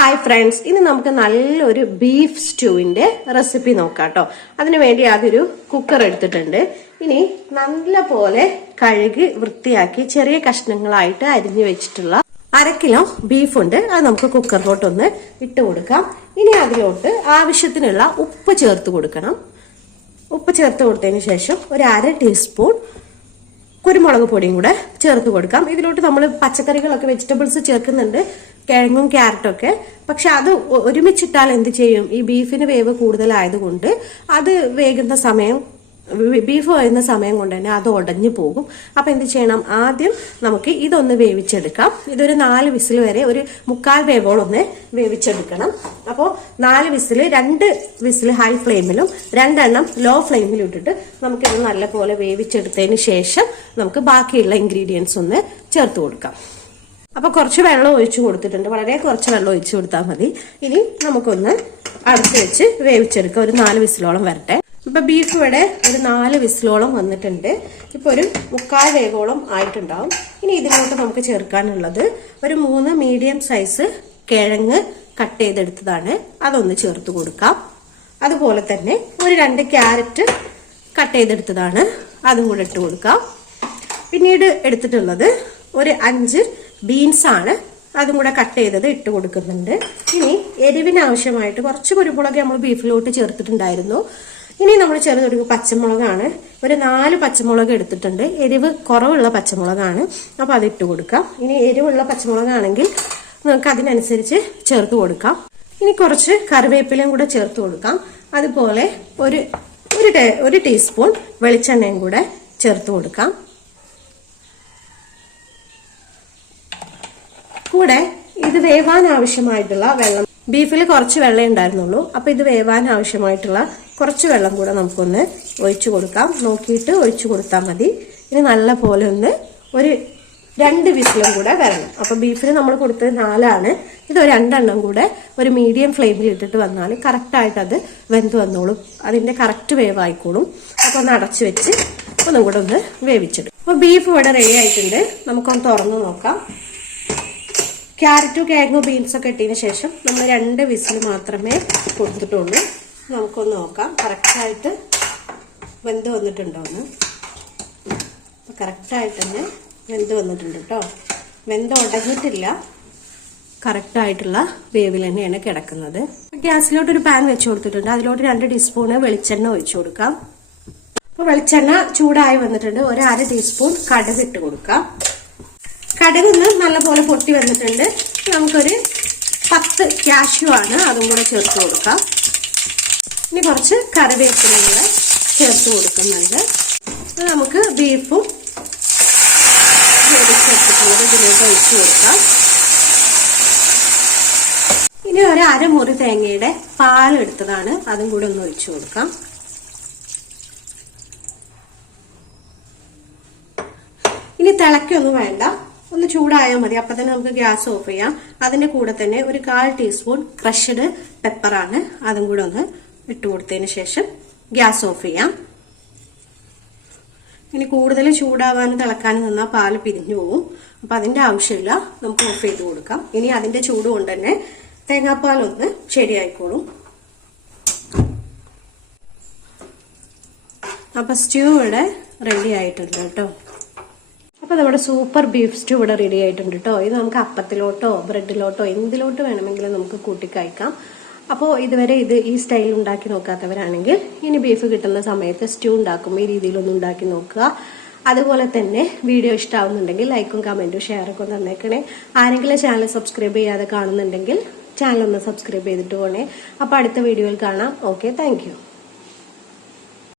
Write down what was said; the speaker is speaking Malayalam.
ഹായ് ഫ്രണ്ട്സ് ഇന്ന് നമുക്ക് നല്ലൊരു ബീഫ് സ്റ്റൂവിന്റെ റെസിപ്പി നോക്കാം കേട്ടോ അതിനു വേണ്ടി ആദ്യൊരു കുക്കർ എടുത്തിട്ടുണ്ട്. ഇനി നല്ല പോലെ കഴുകി വൃത്തിയാക്കി ചെറിയ കഷ്ണങ്ങളായിട്ട് അരിഞ്ഞു വെച്ചിട്ടുള്ള അര കിലോ ബീഫ് ഉണ്ട്. അത് നമുക്ക് കുക്കറിലോട്ടൊന്ന് ഇട്ട് കൊടുക്കാം. ഇനി അതിലോട്ട് ആവശ്യത്തിനുള്ള ഉപ്പ് ചേർത്ത് കൊടുക്കണം. ഉപ്പ് ചേർത്ത് കൊടുത്തതിന് ശേഷം ഒരു അര ടീസ്പൂൺ കുരുമുളക് പൊടിയും കൂടെ ചേർത്ത് കൊടുക്കാം. ഇതിലോട്ട് നമ്മൾ പച്ചക്കറികളൊക്കെ വെജിറ്റബിൾസ് ചേർക്കുന്നുണ്ട്. കിഴങ്ങും ക്യാരറ്റും ഒക്കെ പക്ഷെ അത് ഒരുമിച്ചിട്ടാൽ എന്ത് ചെയ്യും? ഈ ബീഫിന് വേവ് കൂടുതലായതുകൊണ്ട് അത് വേകുന്ന സമയം ബീഫ് വരുന്ന സമയം കൊണ്ട് തന്നെ അത് ഉടഞ്ഞു പോകും. അപ്പം എന്ത് ചെയ്യണം? ആദ്യം നമുക്ക് ഇതൊന്ന് വേവിച്ചെടുക്കാം. ഇതൊരു നാല് വിസിൽ വരെ ഒരു മുക്കാൽ വേവോളം ഒന്ന് വേവിച്ചെടുക്കണം. അപ്പോൾ നാല് വിസിൽ രണ്ട് വിസിൽ ഹൈ ഫ്ലെയിമിലും രണ്ടെണ്ണം ലോ ഫ്ലെയിമിലും ഇട്ടിട്ട് നമുക്കിത് നല്ലപോലെ വേവിച്ചെടുത്തതിന് ശേഷം നമുക്ക് ബാക്കിയുള്ള ഇൻഗ്രീഡിയൻസ് ഒന്ന് ചേർത്ത് കൊടുക്കാം. അപ്പൊ കുറച്ച് വെള്ളം ഒഴിച്ച് കൊടുത്തിട്ടുണ്ട്. വളരെ കുറച്ച് വെള്ളം ഒഴിച്ചു കൊടുത്താൽ മതി. ഇനി നമുക്കൊന്ന് അടച്ചു വെച്ച് വേവിച്ചെടുക്കാം. ഒരു നാല് വിസിലോളം വരട്ടെ. ഇപ്പൊ ബീഫ് ഇവിടെ ഒരു നാല് വിസിലോളം വന്നിട്ടുണ്ട്. ഇപ്പൊ ഒരു മുക്കാൽ വേഗോളം ആയിട്ടുണ്ടാവും. ഇനി ഇതിലോട്ട് നമുക്ക് ചേർക്കാനുള്ളത് ഒരു മൂന്ന് മീഡിയം സൈസ് കിഴങ്ങ് കട്ട് ചെയ്തെടുത്തതാണ്. അതൊന്ന് ചേർത്ത് കൊടുക്കാം. അതുപോലെ തന്നെ ഒരു രണ്ട് ക്യാരറ്റ് കട്ട് ചെയ്തെടുത്തതാണ്. അതും കൂടെ ഇട്ട് കൊടുക്കാം. പിന്നീട് എടുത്തിട്ടുള്ളത് ഒരു അഞ്ച് ബീൻസ് ആണ് അതും കൂടെ കട്ട് ചെയ്തത് ഇട്ട് കൊടുക്കുന്നുണ്ട്. ഇനി എരിവിനാവശ്യമായിട്ട് കുറച്ച് കുരുമുളക് നമ്മൾ ബീഫിലോട്ട് ചേർത്തിട്ടുണ്ടായിരുന്നു. ഇനി നമ്മൾ ചെറുതൊരു പച്ചമുളകാണ്. ഒരു നാല് പച്ചമുളക് എടുത്തിട്ടുണ്ട്. എരിവ് കുറവുള്ള പച്ചമുളകാണ്. അപ്പോൾ അത് ഇട്ട് കൊടുക്കാം. ഇനി എരിവുള്ള പച്ചമുളകാണെങ്കിൽ നമുക്ക് അതിനനുസരിച്ച് ചേർത്ത് കൊടുക്കാം. ഇനി കുറച്ച് കറിവേപ്പിലയും കൂടെ ചേർത്ത് കൊടുക്കാം. അതുപോലെ ഒരു ഒരു ടീസ്പൂൺ വെളിച്ചെണ്ണയും കൂടെ ചേർത്ത് കൊടുക്കാം. കൂടെ ഇത് വേവാൻ ആവശ്യമായിട്ടുള്ള വെള്ളം. ബീഫിൽ കുറച്ച് വെള്ളം ഉണ്ടായിരുന്നുള്ളൂ. അപ്പൊ ഇത് വേവാൻ ആവശ്യമായിട്ടുള്ള കുറച്ച് വെള്ളം കൂടെ നമുക്കൊന്ന് ഒഴിച്ചു കൊടുക്കാം. നോക്കിയിട്ട് ഒഴിച്ചു കൊടുത്താൽ മതി. ഇനി നല്ല പോലെ ഒന്ന് ഒരു രണ്ട് വിസിലും കൂടെ വരണം. അപ്പൊ ബീഫിന് നമ്മൾ കൊടുത്തത് നാലാണ്. ഇത് രണ്ടെണ്ണം കൂടെ ഒരു മീഡിയം ഫ്ലെയിമിൽ ഇട്ടിട്ട് വന്നാൽ കറക്റ്റായിട്ട് അത് വെന്ത് വന്നോളും. അതിന്റെ കറക്റ്റ് വേവായിക്കോളും അപ്പൊ ഒന്ന് അടച്ചു വെച്ച് ഒന്നും കൂടെ ഒന്ന് വേവിച്ചിടും അപ്പൊ ബീഫ് ഇവിടെ റെഡി ആയിട്ടുണ്ട്. നമുക്കൊന്ന് തുറന്നു നോക്കാം. ക്യാരറ്റും കിഴങ്ങും ബീൻസൊക്കെ ഇട്ടതിന് ശേഷം നമ്മൾ രണ്ട് വിസിൽ മാത്രമേ കൊടുത്തിട്ടുള്ളൂ. നമുക്കൊന്ന് നോക്കാം. കറക്റ്റായിട്ട് വെന്ത് വന്നിട്ടുണ്ടോ എന്ന്. കറക്റ്റായിട്ട് തന്നെ വെന്ത് വന്നിട്ടുണ്ട് കേട്ടോ. വെന്ത് ഉടഞ്ഞിട്ടില്ല. കറക്റ്റായിട്ടുള്ള വേവിൽ തന്നെയാണ് കിടക്കുന്നത്. ഗ്യാസിലോട്ട് ഒരു പാൻ വെച്ച് കൊടുത്തിട്ടുണ്ട്. അതിലോട്ട് രണ്ട് ടീസ്പൂണ് വെളിച്ചെണ്ണ ഒഴിച്ചു കൊടുക്കാം. അപ്പോൾ വെളിച്ചെണ്ണ ചൂടായി വന്നിട്ടുണ്ട്. ഒരു അര ടീസ്പൂൺ കടുക് ഇട്ട് കൊടുക്കാം. കടുകൊന്ന് നല്ലപോലെ പൊട്ടി വന്നിട്ടുണ്ട്. നമുക്കൊരു പത്ത് കാഷ്യു ആണ് അതും കൂടെ ചേർത്ത് കൊടുക്കാം. ഇനി കുറച്ച് കറിവേപ്പില കൂടെ ചേർത്ത് കൊടുക്കുന്നുണ്ട്. നമുക്ക് ബീഫും ഇതിലേക്ക് ഒഴിച്ചു കൊടുക്കാം. ഇനി ഒരു അരമുറി തേങ്ങയുടെ പാലെടുത്തതാണ് അതും കൂടെ ഒന്ന് ഒഴിച്ചു കൊടുക്കാം. ഇനി തിളക്കൊന്നും വേണ്ട. ഒന്ന് ചൂടായാൽ മതി. അപ്പൊ തന്നെ നമുക്ക് ഗ്യാസ് ഓഫ് ചെയ്യാം. അതിന്റെ കൂടെ തന്നെ ഒരു കാൽ ടീസ്പൂൺ ക്രഷഡ് പെപ്പറാണ്. അതും കൂടെ ഒന്ന് ഇട്ട് കൊടുത്തതിന് ശേഷം ഗ്യാസ് ഓഫ് ചെയ്യാം. ഇനി കൂടുതൽ ചൂടാവാനും തിളക്കാനും നിന്നാൽ പാൽ പിരിഞ്ഞു പോവും. അപ്പൊ അതിന്റെ ആവശ്യമില്ല. നമുക്ക് ഓഫ് ചെയ്ത് കൊടുക്കാം. ഇനി അതിന്റെ ചൂട് കൊണ്ട് തന്നെ തേങ്ങാപ്പാൽ ഒന്ന് ശരിയായിക്കോളും. അപ്പൊ സ്റ്റ്യൂ ഇവിടെ റെഡി ആയിട്ടുണ്ട് കേട്ടോ. അപ്പൊ നമ്മുടെ സൂപ്പർ ബീഫ് സ്റ്റൂ ഇവിടെ റെഡി ആയിട്ടുണ്ട് കേട്ടോ ഇത് നമുക്ക് അപ്പത്തിലോട്ടോ ബ്രെഡിലോട്ടോ എന്തിലോട്ട് വേണമെങ്കിലും നമുക്ക് കൂട്ടി കഴിക്കാം. അപ്പോൾ ഇതുവരെ ഇത് ഈ സ്റ്റൈൽ ഉണ്ടാക്കി നോക്കാത്തവരാണെങ്കിൽ ഇനി ബീഫ് കിട്ടുന്ന സമയത്ത് സ്റ്റൂ ഉണ്ടാക്കുമ്പോൾ ഈ രീതിയിലൊന്നും ഉണ്ടാക്കി നോക്കുക. അതുപോലെ തന്നെ വീഡിയോ ഇഷ്ടമാവുന്നുണ്ടെങ്കിൽ ലൈക്കും കമന്റും ഷെയറൊക്കെ തന്നേക്കണേ. ആരെങ്കിലും ചാനൽ സബ്സ്ക്രൈബ് ചെയ്യാതെ കാണുന്നുണ്ടെങ്കിൽ ചാനൽ ഒന്ന് സബ്സ്ക്രൈബ് ചെയ്തിട്ട് പോണേ. അപ്പോൾ അടുത്ത വീഡിയോയിൽ കാണാം. Okay thank